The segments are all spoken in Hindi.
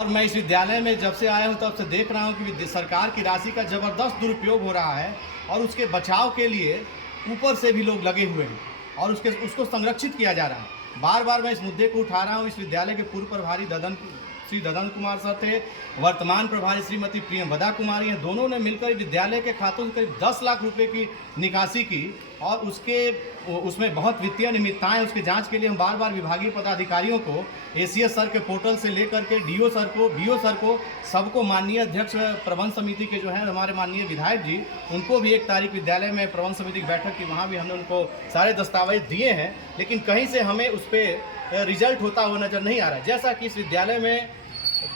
और मैं इस विद्यालय में जब से आया हूं तब से देख रहा हूं कि सरकार की राशि का ज़बरदस्त दुरुपयोग हो रहा है और उसके बचाव के लिए ऊपर से भी लोग लगे हुए हैं और उसको संरक्षित किया जा रहा है। बार बार मैं इस मुद्दे को उठा रहा हूं। इस विद्यालय के पूर्व प्रभारी श्री ददन कुमार सर थे, वर्तमान प्रभारी श्रीमती प्रियंवदा कुमारी हैं। दोनों ने मिलकर विद्यालय के खातों से करीब 10 लाख रुपए की निकासी की और उसमें बहुत वित्तीय अनियमितताएं, उसकी जांच के लिए हम बार बार विभागीय पदाधिकारियों को एसीएस सर के पोर्टल से लेकर के डीओ सर को, बीओ सर को, सबको माननीय अध्यक्ष प्रबंध समिति के जो हैं हमारे माननीय विधायक जी, उनको भी 1 तारीख विद्यालय में प्रबंध समिति की बैठक की, वहाँ भी हमने उनको सारे दस्तावेज दिए हैं, लेकिन कहीं से हमें उस पर रिजल्ट होता हुआ नजर नहीं आ रहा है। जैसा कि इस विद्यालय में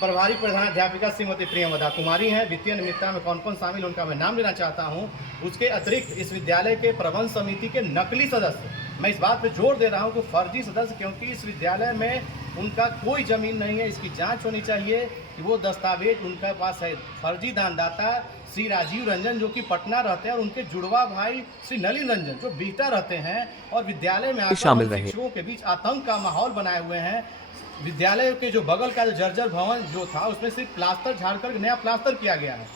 प्रभारी प्रधानाध्यापिका श्रीमती प्रियंवदा कुमारी हैं। वित्तीय अनियमितता में कौन कौन शामिल, उनका मैं नाम लेना चाहता हूं। उसके अतिरिक्त इस विद्यालय के प्रबंध समिति के नकली सदस्य, मैं इस बात पे जोर दे रहा हूं कि फर्जी सदस्य, क्योंकि इस विद्यालय में उनका कोई ज़मीन नहीं है। इसकी जांच होनी चाहिए कि वो दस्तावेज उनके पास है। फर्जी दानदाता श्री राजीव रंजन जो कि पटना रहते हैं और उनके जुड़वा भाई श्री नलिन रंजन जो बीटा रहते हैं और विद्यालय में आकर शिक्षकों के बीच आतंक का माहौल बनाए हुए हैं। विद्यालय के जो बगल का जो जर्जर भवन जो था उसमें सिर्फ प्लास्टर झाड़कर नया प्लास्टर किया गया है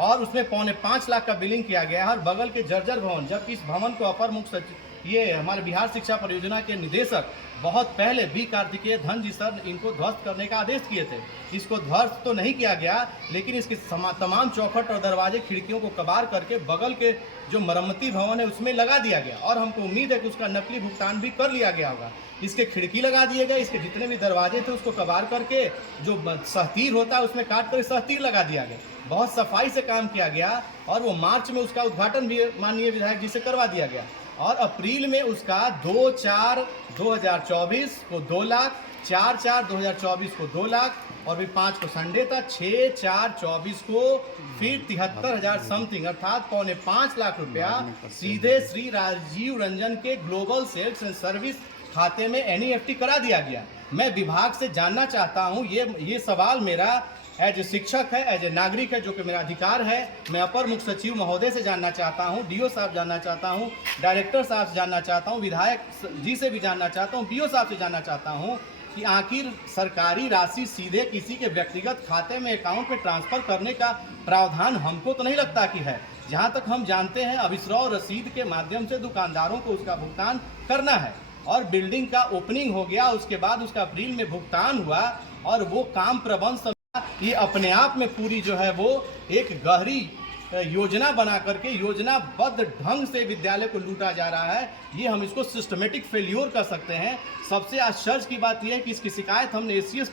और उसमें 5.25 लाख का बिलिंग किया गया है और बगल के जर्जर भवन, जबकि इस भवन को अपर मुख्य सचिव, ये हमारे बिहार शिक्षा परियोजना के निदेशक बहुत पहले बी कार्तिकेय धन जी सर इनको ध्वस्त करने का आदेश किए थे। इसको ध्वस्त तो नहीं किया गया, लेकिन इसकी तमाम चौखट और दरवाजे खिड़कियों को कबार करके बगल के जो मरम्मती भवन है उसमें लगा दिया गया और हमको उम्मीद है कि उसका नकली भुगतान भी कर लिया गया होगा। इसके खिड़की लगा दिए गए, इसके जितने भी दरवाजे थे उसको कबार करके जो सहतीर होता है उसमें काट कर सहतीर लगा दिया गया। बहुत सफाई से काम किया गया और वो मार्च में उसका उद्घाटन भी माननीय विधायक जी से करवा दिया गया और अप्रैल में उसका 2/4/2024 को 2 लाख, 4/4/2024 को 2 लाख और फिर 5 को संडे था, 6/4/24 को फिर 73,000 समथिंग अर्थात 4.25 लाख रुपया सीधे श्री राजीव रंजन के ग्लोबल सेल्स एंड सर्विस खाते में NEFT करा दिया गया। मैं विभाग से जानना चाहता हूं, ये सवाल मेरा एज ए शिक्षक है, एज ए नागरिक है, जो कि मेरा अधिकार है। मैं अपर मुख्य सचिव महोदय से जानना चाहता हूं, डीओ साहब जानना चाहता हूं, डायरेक्टर साहब से जानना चाहता हूं, विधायक जी से भी जानना चाहता हूं, बीओ साहब से जानना चाहता हूं कि आखिर सरकारी राशि सीधे किसी के व्यक्तिगत खाते में अकाउंट में ट्रांसफर करने का प्रावधान हमको तो नहीं लगता कि है। जहाँ तक हम जानते हैं अविश्राव रसीद के माध्यम से दुकानदारों को उसका भुगतान करना है और बिल्डिंग का ओपनिंग हो गया, उसके बाद उसका अप्रैल में भुगतान हुआ और वो काम प्रबंध ये अपने आप में पूरी जो है वो एक गहरी योजना बना करके योजनाबद्ध ढंग से विद्यालय को लूटा जा रहा है। ये हम इसको सिस्टमेटिक फेल्योर कर सकते हैं। सबसे आश्चर्य की बात यह है कि इसकी शिकायत हमने एसीएस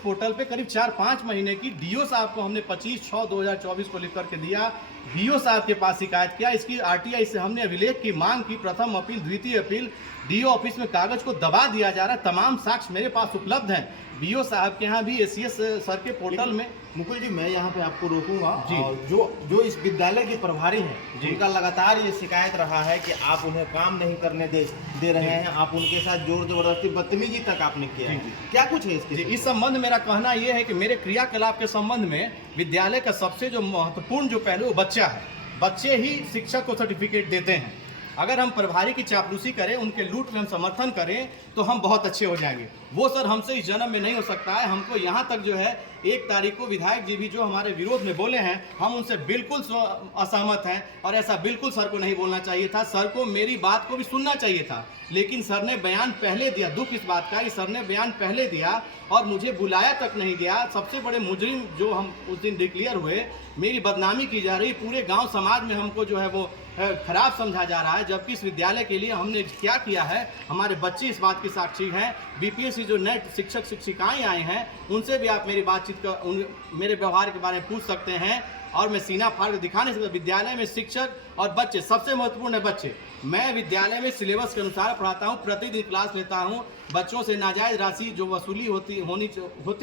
पोर्टल पे करीब 4-5 महीने की डीओ साहब को हमने 25/6/2024 को लिख करके दिया, बीओ साहब के पास शिकायत किया। इसकी आरटीआई से हमने अभिलेख की मांग की, प्रथम अपील, द्वितीय अपील, डीओ ऑफिस में कागज को दबा दिया जा रहा है। तमाम साक्ष्य मेरे पास उपलब्ध हैं। बीओ साहब के यहाँ भी एसीएस सर के पोर्टल में। मुकुल जी, मैं यहाँ पे आपको रोकूंगा जी। जो इस विद्यालय के प्रभारी हैं उनका लगातार ये शिकायत रहा है कि आप उन्हें काम नहीं करने दे रहे हैं, आप उनके साथ जोर जबरदस्ती बदतमीजी तक आपने किया है। क्या कुछ है इसके? इस संबंध मेरा कहना यह है कि मेरे क्रियाकलाप के संबंध में विद्यालय का सबसे जो महत्वपूर्ण जो पहलू बच्चा है, बच्चे ही शिक्षक को सर्टिफिकेट देते हैं। अगर हम प्रभारी की चापलूसी करें, उनके लूट में हम समर्थन करें तो हम बहुत अच्छे हो जाएंगे। वो सर हमसे इस जन्म में नहीं हो सकता है। हमको यहाँ तक जो है 1 तारीख को विधायक जी भी जो हमारे विरोध में बोले हैं, हम उनसे बिल्कुल असहमत हैं और ऐसा बिल्कुल सर को नहीं बोलना चाहिए था। सर को मेरी बात को भी सुनना चाहिए था, लेकिन सर ने बयान पहले दिया। दुख इस बात का कि सर ने बयान पहले दिया और मुझे बुलाया तक नहीं गया। सबसे बड़े मुजरिम जो हम उस दिन डिक्लेयर हुए, मेरी बदनामी की जा रही, पूरे गाँव समाज में हमको जो है वो खराब समझा जा रहा है, जबकि इस विद्यालय के लिए हमने क्या किया है, हमारे बच्चे इस बात की साक्षी हैं। बीपीएससी जो नेट शिक्षक शिक्षिकाएं आए हैं उनसे भी आप मेरी बातचीत मेरे व्यवहार के बारे में पूछ सकते हैं और मैं सीना फाड़ कर दिखा नहीं सकता। विद्यालय में शिक्षक और बच्चे सबसे महत्वपूर्ण है। बच्चे, मैं विद्यालय में सिलेबस के अनुसार पढ़ाता हूं, प्रतिदिन क्लास लेता हूं। बच्चों से नाजायज राशि जो वसूली होती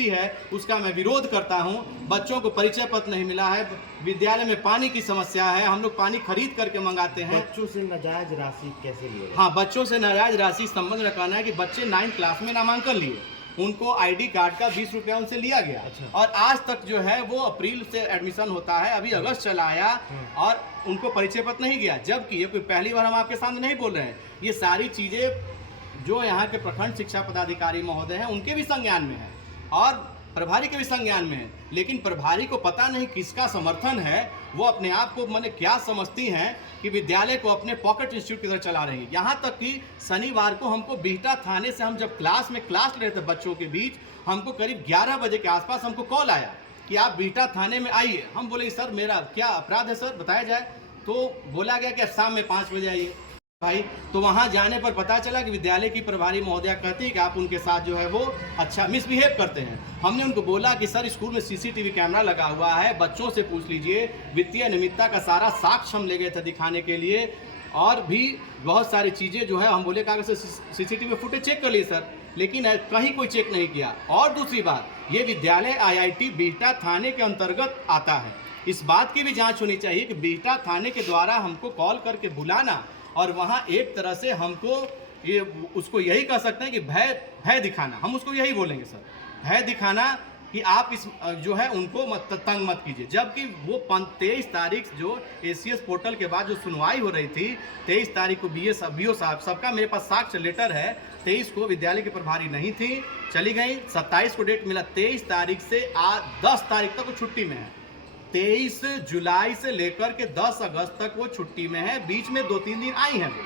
है उसका मैं विरोध करता हूं। बच्चों को परिचय पत्र नहीं मिला है। विद्यालय में पानी की समस्या है, हम लोग पानी खरीद करके मंगाते हैं। बच्चों से नाजायज राशि कैसे लिए? हाँ, बच्चों से नाजायज राशि संबंध में कहना है कि बच्चे 9th क्लास में नामांकन लिए, उनको आईडी कार्ड का 20 रुपया उनसे लिया गया। अच्छा। और आज तक जो है वो अप्रैल से एडमिशन होता है, अभी अगस्त चला आया और उनको परिचय पत्र नहीं गया। जबकि ये कोई पहली बार हम आपके सामने नहीं बोल रहे हैं, ये सारी चीजें जो यहाँ के प्रखंड शिक्षा पदाधिकारी महोदय हैं उनके भी संज्ञान में है और प्रभारी के भी संज्ञान में है, लेकिन प्रभारी को पता नहीं किसका समर्थन है। वो अपने आप को मैंने क्या समझती हैं कि विद्यालय को अपने पॉकेट इंस्टीट्यूट की तरह चला रही है। यहाँ तक कि शनिवार को हमको बिहटा थाने से, हम जब क्लास ले रहे थे बच्चों के बीच, हमको करीब 11 बजे के आसपास हमको कॉल आया कि आप बिहटा थाने में आइए। हम बोले सर मेरा क्या अपराध है सर, बताया जाए। तो बोला गया कि शाम में 5 बजे आइए भाई। तो वहाँ जाने पर पता चला कि विद्यालय की प्रभारी महोदया कहती है कि आप उनके साथ जो है वो अच्छा मिसबिहेव करते हैं। हमने उनको बोला कि सर स्कूल में सीसीटीवी कैमरा लगा हुआ है, बच्चों से पूछ लीजिए, वित्तीय अनियमितता का सारा साक्ष्य हम ले गए थे दिखाने के लिए, और भी बहुत सारी चीज़ें जो है हम बोले कागज से सीसीटीवी फुटेज चेक कर लिए सर, लेकिन कहीं कोई चेक नहीं किया। और दूसरी बात, ये विद्यालय IIT बिहटा थाने के अंतर्गत आता है। इस बात की भी जांच होनी चाहिए कि बिहटा थाने के द्वारा हमको कॉल करके बुलाना और वहाँ एक तरह से हमको ये उसको यही कह सकते हैं कि भय दिखाना, हम उसको यही बोलेंगे सर, भय दिखाना कि आप इस जो है उनको तंग मत कीजिए। जबकि वो 23 तारीख जो ACS पोर्टल के बाद जो सुनवाई हो रही थी, 23 तारीख को BO साहब सबका मेरे पास साक्ष्य लेटर है, 23 को विद्यालय की प्रभारी नहीं थी, चली गई। 27 को डेट मिला, 23 तारीख से 10 तारीख तक वो छुट्टी में है। 23 जुलाई से लेकर के 10 अगस्त तक वो छुट्टी में है। बीच में 2-3 दिन आई हैं, वो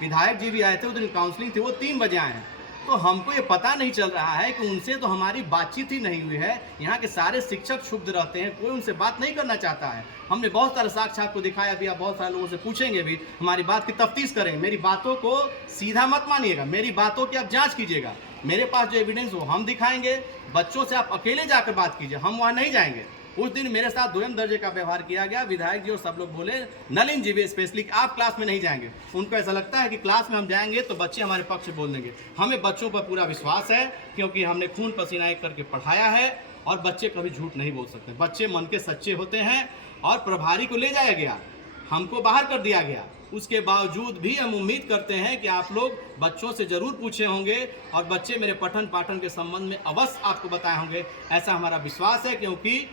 विधायक जी भी आए थे, उस दिन काउंसलिंग थी, वो 3 बजे आए हैं। तो हमको ये पता नहीं चल रहा है कि उनसे तो हमारी बातचीत ही नहीं हुई है। यहाँ के सारे शिक्षक क्षुब्ध रहते हैं, कोई उनसे बात नहीं करना चाहता है। हमने बहुत सारे साक्ष्य आपको दिखाया भी, आप बहुत सारे लोगों से पूछेंगे भी, हमारी बात की तफ्तीश करेंगे। मेरी बातों को सीधा मत मानिएगा, मेरी बातों की आप जाँच कीजिएगा। मेरे पास जो एविडेंस हो हम दिखाएंगे, बच्चों से आप अकेले जाकर बात कीजिए, हम वहाँ नहीं जाएंगे। उस दिन मेरे साथ 2 दर्जे का व्यवहार किया गया। विधायक जी और सब लोग बोले, नलिन जी भी स्पेशली, आप क्लास में नहीं जाएंगे। उनको ऐसा लगता है कि क्लास में हम जाएंगे तो बच्चे हमारे पक्ष से बोल देंगे। हमें बच्चों पर पूरा विश्वास है, क्योंकि हमने खून पसीना एक करके पढ़ाया है, और बच्चे कभी झूठ नहीं बोल सकते। बच्चे मन के सच्चे होते हैं। और प्रभारी को ले जाया गया, हमको बाहर कर दिया गया, उसके बावजूद भी हम उम्मीद करते हैं कि आप लोग बच्चों से ज़रूर पूछे होंगे और बच्चे मेरे पठन पाठन के संबंध में अवश्य आपको बताए होंगे। ऐसा हमारा विश्वास है, क्योंकि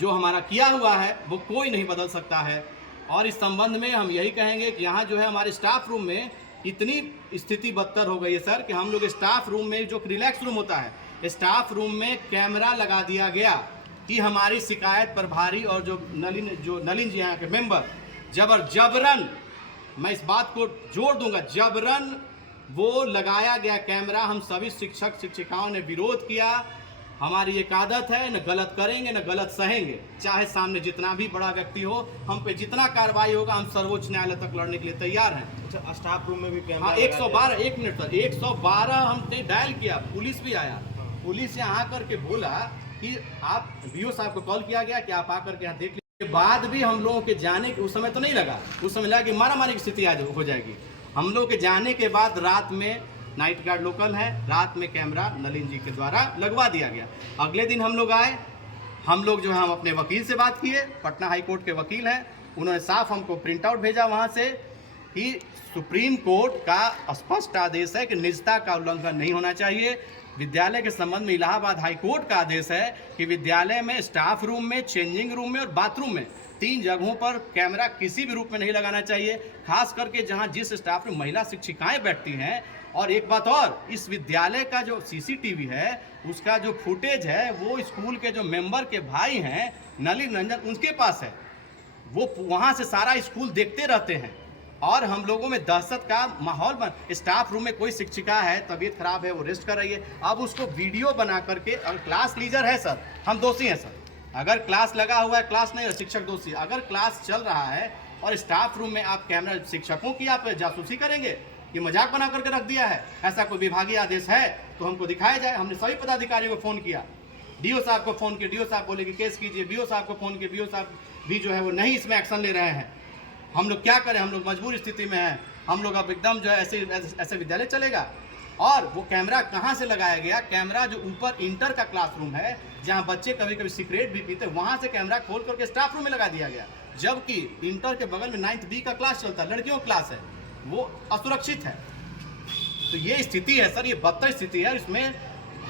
जो हमारा किया हुआ है वो कोई नहीं बदल सकता है। और इस संबंध में हम यही कहेंगे कि यहाँ जो है हमारे स्टाफ रूम में इतनी स्थिति बदतर हो गई है सर, कि हम लोग स्टाफ रूम में, जो रिलैक्स रूम होता है, स्टाफ रूम में कैमरा लगा दिया गया कि हमारी शिकायत प्रभारी और जो नलिन जी यहाँ के मेंबर जबरन, मैं इस बात को जोड़ दूंगा, जबरन वो लगाया गया कैमरा। हम सभी शिक्षक शिक्षिकाओं ने विरोध किया। हमारी एक आदत है, न गलत करेंगे न गलत सहेंगे, चाहे सामने जितना भी बड़ा व्यक्ति हो, हम पे जितना कार्रवाई होगा हम सर्वोच्च न्यायालय तक लड़ने के लिए तैयार हैं। अच्छा, स्टाफ रूम में भी कैमरा? हाँ, 112, 1 मिनट सर, 112 हमने डायल किया, पुलिस भी आया। पुलिस यहाँ आकर के बोला कि आप BO साहब को कॉल किया गया कि आप आकर के यहाँ देख लीजिए। बाद भी हम लोगों के जाने के उस समय तो नहीं लगा, उस समय लगा कि मारामारी की स्थिति आज हो जाएगी। हम लोग के जाने के बाद रात में नाइट गार्ड लोकल है, रात में कैमरा नलिन जी के द्वारा लगवा दिया गया। अगले दिन हम लोग आए, हम लोग जो है हम अपने वकील से बात किए, पटना हाई कोर्ट के वकील हैं, उन्होंने साफ हमको प्रिंट आउट भेजा वहाँ से कि सुप्रीम कोर्ट का स्पष्ट आदेश है कि निजता का उल्लंघन नहीं होना चाहिए। विद्यालय के संबंध में इलाहाबाद हाई कोर्ट का आदेश है कि विद्यालय में स्टाफ रूम में, चेंजिंग रूम में और बाथरूम में 3 जगहों पर कैमरा किसी भी रूप में नहीं लगाना चाहिए, खास करके जहां जिस स्टाफ में महिला शिक्षिकाएं बैठती हैं। और एक बात और, इस विद्यालय का जो CCTV है, उसका जो फुटेज है वो स्कूल के जो मेंबर के भाई हैं नलिन रंजन, उनके पास है। वो वहाँ से सारा स्कूल देखते रहते हैं और हम लोगों में दहशत का माहौल बन। स्टाफ रूम में कोई शिक्षिका है, तबीयत खराब है, वो रेस्ट कर रही है, अब उसको वीडियो बना करके, अगर क्लास लीजर है सर, हम दोषी हैं सर। अगर क्लास लगा हुआ है, क्लास नहीं है, शिक्षक दोषी। अगर क्लास चल रहा है और स्टाफ रूम में आप कैमरा, शिक्षकों की आप जासूसी करेंगे, ये मजाक बना करके रख दिया है। ऐसा कोई विभागीय आदेश है तो हमको दिखाया जाए। हमने सभी पदाधिकारियों को फ़ोन किया, DO साहब को फ़ोन किया, DO साहब बोले कि केस कीजिए, BO साहब को फ़ोन किया, BO साहब भी जो है वो नहीं इसमें एक्शन ले रहे हैं। हम लोग क्या करें, हम लोग मजबूर स्थिति में हैं। हम लोग अब एकदम जो है ऐसे विद्यालय चलेगा। और वो कैमरा कहाँ से लगाया गया? कैमरा जो ऊपर इंटर का क्लासरूम है, जहाँ बच्चे कभी कभी सिगरेट भी पीते, वहाँ से कैमरा खोल करके स्टाफ रूम में लगा दिया गया। जबकि इंटर के बगल में 9th B का क्लास चलता है, लड़कियों क्लास है, वो असुरक्षित है। तो ये स्थिति है सर, ये बदतर स्थिति है। इसमें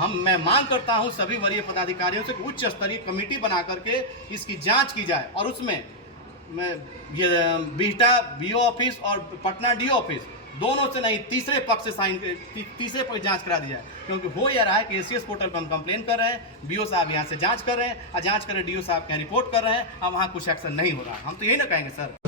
मैं मांग करता हूँ सभी वरीय पदाधिकारियों से उच्च स्तरीय कमेटी बना करके इसकी जांच की जाए, और उसमें ये बिहटा BO ऑफिस और पटना DO ऑफिस दोनों से नहीं, तीसरे पक्ष से तीसरे पक्ष जांच करा दी जाए, क्योंकि हो यह रहा है कि एसीएस पोर्टल पर हम कंप्लेन कर रहे हैं, बीओ साहब यहाँ से जांच कर रहे हैं, और जांच कर रहे डीओ साहब के यहाँ रिपोर्ट कर रहे हैं, और वहाँ कुछ एक्शन नहीं हो रहा। हम तो यही ना कहेंगे सर।